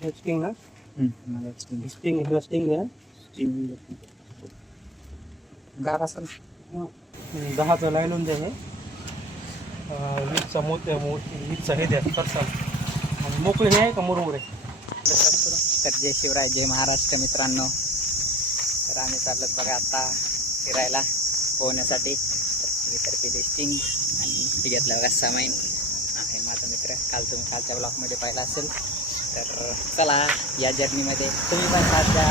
Sting ना sting आहे गार असेल 10चं लायलून जे आहे 20चा वीसचा हे द्या करसाल आणि मोकळे नाही आहे का मुरमुरे. तर जय शिवराय जय महाराष्ट्र मित्रांनो. तर आम्ही चाललो बघा आता फिरायला पोहण्यासाठी. तर पिले स्टिंग आणि ते घेतलं बघा सामाईन आहे माझा मित्र. काल तुम्ही कालच्या ब्लॉगमध्ये पाहिला असेल. तर चला या जर्नीमध्ये तुम्ही पण साथ द्या.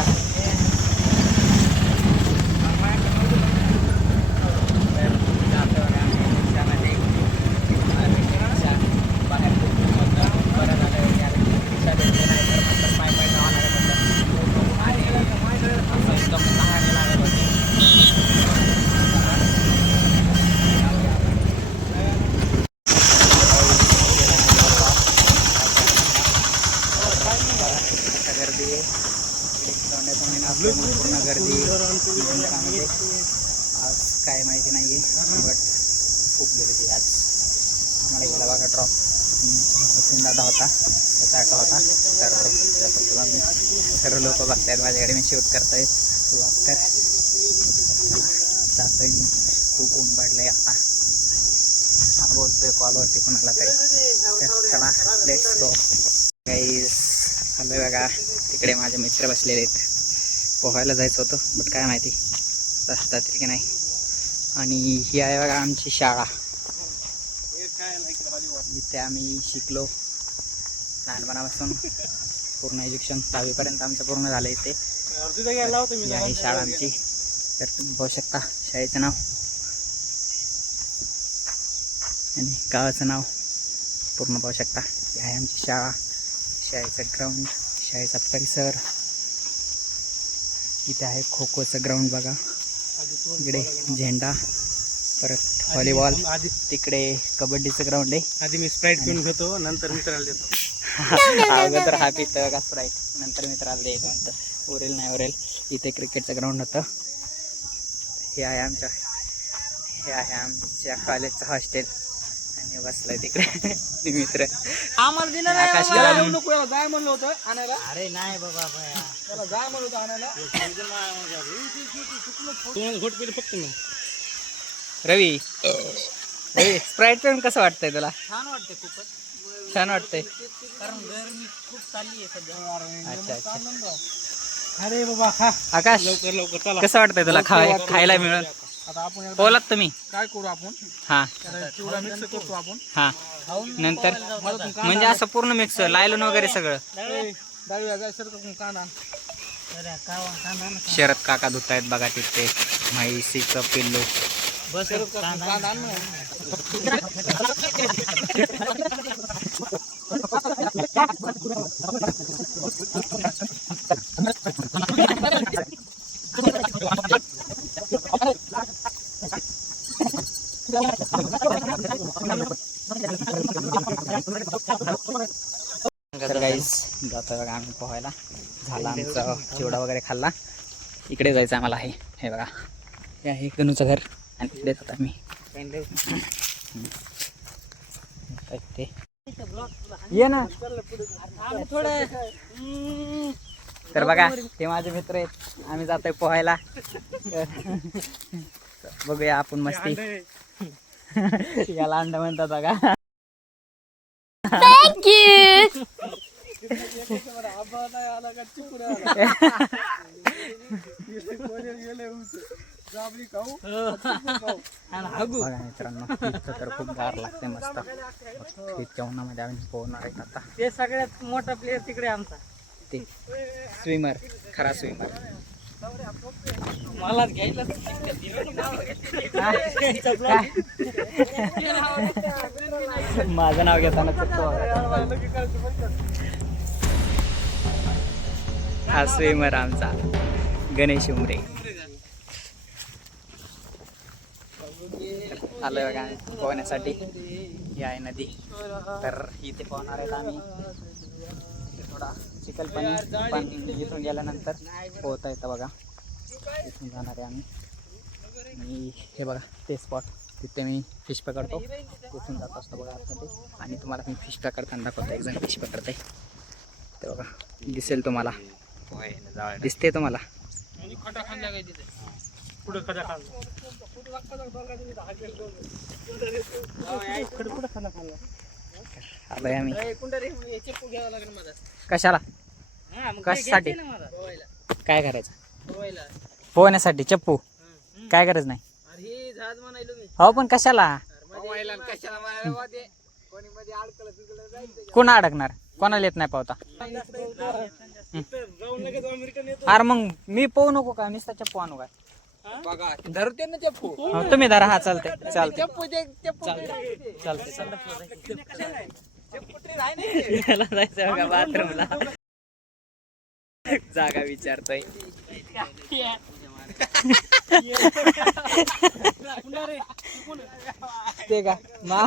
पूर्ण गर्दी मंदिरामध्ये आज काय माहिती नाही आहे बट खूप गर्दी आज. आम्हाला गेला बघा ड्रॉप मुस्लिम दादा होता त्याचा ऑटो होता. तर सर्व लोक बघतायत माझ्याकडे मी शूट करतोय ब्लॉग. तर जातोय मी. खूप ऊन पडलंय आता. हा बोलतोय कॉलवरती कुणाला तरी. तर चला लेट्स गो गाईस. आलोय बघा तिकडे माझे मित्र बसलेले आहेत. पोहायला जायचं होतं बट काय माहिती आता जातील की नाही. आणि ही आहे बघा आमची शाळा. इथे आम्ही शिकलो लहानपणापासून. पूर्ण एज्युकेशन 10वीपर्यंत आमचं पूर्ण झालं इथे. ही आहे शाळा आमची. तर तुम्ही पाहू शकता शाळेचं नाव आणि गावाचं नाव पूर्ण पाहू शकता. ही आहे आमची शाळा. शाळेचं ग्राउंड, शाळेचा परिसर. इथे आहे खो खोचं ग्राउंड बघा. इकडे झेंडा, परत व्हॉलीबॉल. तिकडे कबड्डीचं ग्राउंड आहे. आधी मी स्प्राईट पिऊन घेतो नंतर मित्राला देतो. अगोदर हा पितं का स्प्राईट नंतर मित्राला द्यायचं नंतर उरेल नाही उरेल. इथे क्रिकेटचं ग्राउंड होतं. हे आहे आमच्या कॉलेजचं हॉस्टेल. आणि बसलाय तिकडे मित्र. आम्हाला दिलं नाही. आकाश आम्हाला कदम. येऊ नको जाय म्हणलं होतं आणायला. अरे नाही बाबा त्याला जाय म्हणलं होतं आणायला. घोट पिले फक्त मी. रवी स्प्राईट पिऊन कसं वाटतंय तुला? छान वाटते खूपच. छान वाटतंय. कारण गरमी खूप चालली आहे सध्या. अच्छा अच्छा. अरे बाबा खा आकाश लवकर लवकर चला. कसं वाटतंय तुला खायला मिळून? आता आपण बोलात तुम्ही. काय करू आपण हा चिवडा मिक्स करतो आपण. हा नंतर म्हणजे असं पूर्ण मिक्स लायलून वगैरे सगळं. डाळी जाय सर कांदा. शरद काका धुत आहेत बघा तिथे. म्हैसीचं पिल्लू. कांदा तर गाईस जातोय बघा आम्ही पोहायला. झाला आमचा चिवडा वगैरे खाल्ला. इकडे जायचं आम्हाला आहे. हे बघा हे आहे गणूचं घर आणि इकडेच होता मी. ते ये ना तर बघा हे माझे मित्र आहेत. आम्ही जातोय पोहायला. बघूया आपण मस्ती. याला अंड म्हणतात बघा. Thank you. बघा मित्रांनो इथं तर खूप गार लागते मस्त. इतक्या उन्हामध्ये आम्ही पोहणार आहेत आता. ते सगळ्यात मोठा प्लेअर तिकडे आमचा. ते स्विमर खरा स्विमर. मला घ्यायला माझं नाव घेताना चुकतो. हा स्विमर आमचा गणेश उमरे. आलोय बघा पोहण्यासाठी. ही आहे नदी. तर इथे पोहणार आहेत आम्ही. थोडा चिखलपणी पण इथून गेल्यानंतर पोहता येतं बघा. इथून जाणार आहे आम्ही. आणि हे बघा ते स्पॉट तिथे मी फिश पकडतो. तिथून जात असतो बघा आतमध्ये. आणि तुम्हाला मी फिश पकडताना दाखवतो. एक जण फिश पकडते. ते बघा दिसेल तुम्हाला, दिसते तुम्हाला. पुढे खडा खाल्ला आलोय आम्ही. कशाला, कशासाठी, काय करायचं, पोहण्यासाठी चप्पू, काय गरज नाही. हो पण कशाला, कोण अडकणार, कोणाला येत नाही पावता. अरे मग मी पोहू नको का, नुसता चप्पू आणू काय. धरते ना चप्पू. हो, तुम्ही धरा. हा चालते चालते चालते. जायचं बघा बाथरूमला, जागा विचारतोय. ते का मा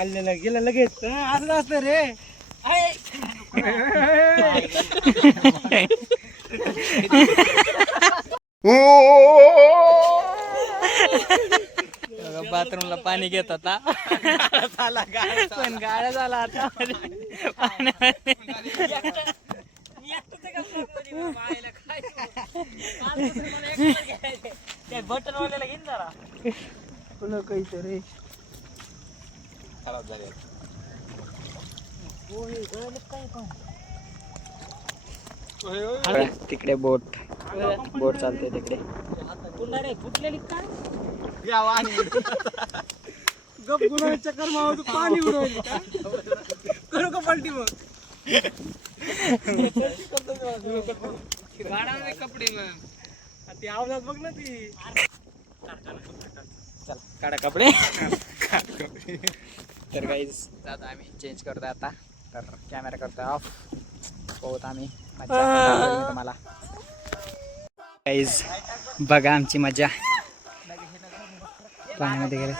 आलेला गेला लगेच असं असतं रे. बाथरूमला पाणी घेत होता, पण गाळा झाला आता. बटनवाल्याला घेईन जरा तुला काहीतरी खराब झाले. तिकडे बोट चालते तिकडे. गप गुन्हा चक्कर मावतो पाणी उडवली करू का पलटी मग. कपडे ती आवाजात बघ ना ती. चल काढा कपडे. तर गाईज आता आम्ही चेंज करतो आता. तर कॅमेरा करतो ऑफ. बहुत आम्ही मजा करतो तुम्हाला. गाईज बघा आमची मजा पाण्यामध्ये गेले.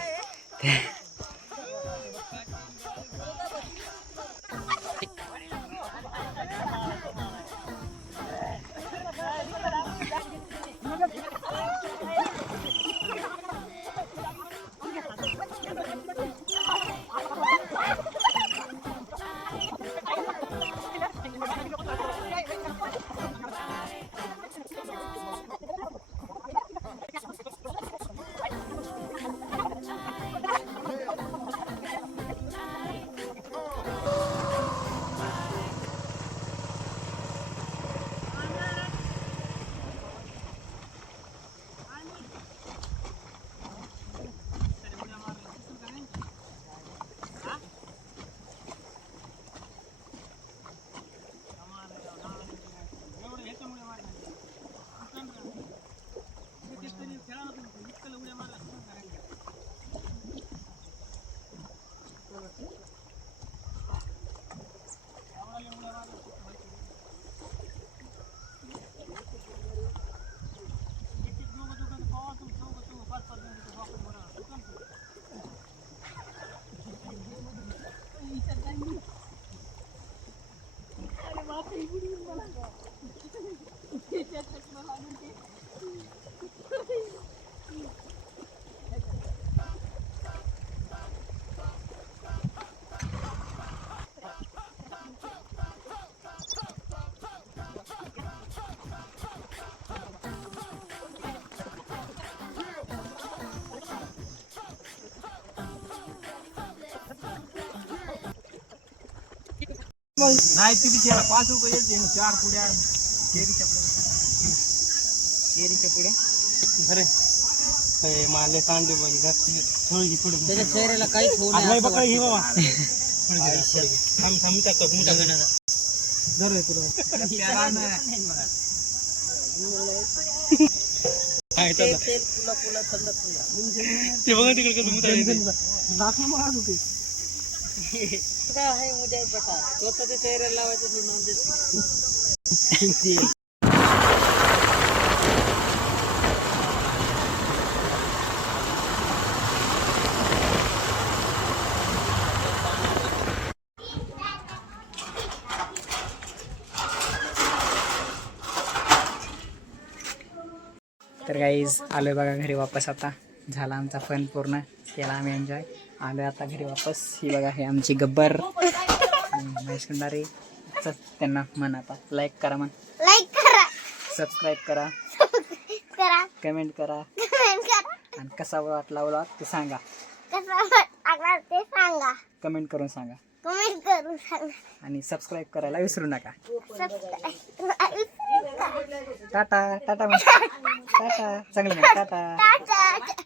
नाही तिथे 5 रुपये येते 4 पुड्या केरीच्या पुड्या अरे माले कांदे बघ थोडी पुढे त्याच्या चेहऱ्याला काही नाही बघा ही बाबा थांब टाक मुठा गणा धर रे तुला ते बघा तिकडे दाखव मग अजून काय आहे उद्या बघा स्वतःच्या चेहऱ्याला लावायचं तर गाईज आलोय बघा घरी वापस. आता झाला आमचा फन पूर्ण, केला आम्ही एन्जॉय. आलोय आता घरी वापस. ही बघा हे आमची गब्बर महेश खंडारे. चल त्यांना म्हण आता लाईक करा, म्हण लाईक करा, सबस्क्राईब करा, करा, कमेंट करा कमेंट करा. आणि कसा वाटला व्लॉग ते सांगा. कसं वाटलं ते सांगा, कमेंट करून सांगा कमेंट करून सांगा. आणि सबस्क्राईब करायला विसरू नका. सबस्क्राईब टाटा टाटा म्हण. टाटा चांगलं म्हण. टाटा. टाटा.